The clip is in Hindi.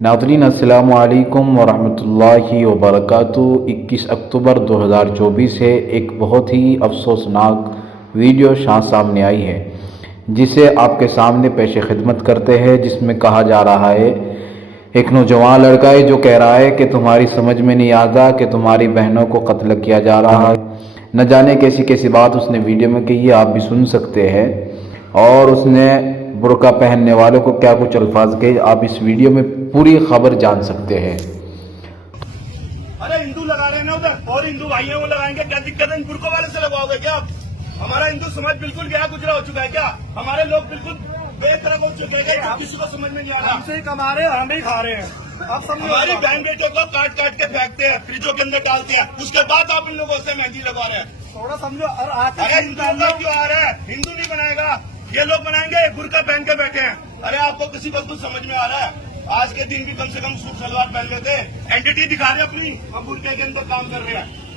नाज़रीन अस्सलामु अलैकुम वरहमतुल्लाहि वबरकातुहू। 21 अक्टूबर 2024 है। एक बहुत ही अफसोसनाक वीडियो सामने आई है जिसे आपके सामने पेश खिदमत करते हैं, जिसमें कहा जा रहा है एक नौजवान लड़का है जो कह रहा है कि तुम्हारी समझ में नहीं आता कि तुम्हारी बहनों को कत्ल किया जा रहा है। न जाने कैसी कैसी बात उसने वीडियो में कही है, आप भी सुन सकते हैं। और उसने बुर्का पहनने वालों को क्या कुछ अल्फाज कहे, आप इस वीडियो में पूरी खबर जान सकते हैं। अरे हिंदू लगा रहे हैं ना उधर, और हिंदू भाई वो लगाएंगे, क्या दिक्कत है? बुर्कों वाले से लगवाओगे क्या आप? हमारा हिंदू समाज बिल्कुल गया गुजरा हो चुका है क्या? हमारे लोग बिल्कुल बेतरफ हो चुके हैं क्या? किसी को समझ में नहीं आ रहा। हमसे ही कमा रहे हैं, हम ही खा रहे हैं। आप समझो, हमारी बहन बेटों को काट काट के फेंकते हैं, फ्रिजों के अंदर डालते हैं, उसके बाद आप इन लोगों से मेहंदी लगवा रहे हैं। थोड़ा समझो। और आके अरे हिंदू का क्यों आ रहा है? हिंदू नहीं बनाएगा, ये लोग बनाएंगे। बुर्का पहन के बैठे हैं। अरे आपको किसी को कुछ समझ में आ रहा है? आज के दिन भी कम से कम सूट सलवार पहन लेते, एंटिटी दिखा रहे अपनी, हम बुर्के के अंदर काम कर रहे हैं।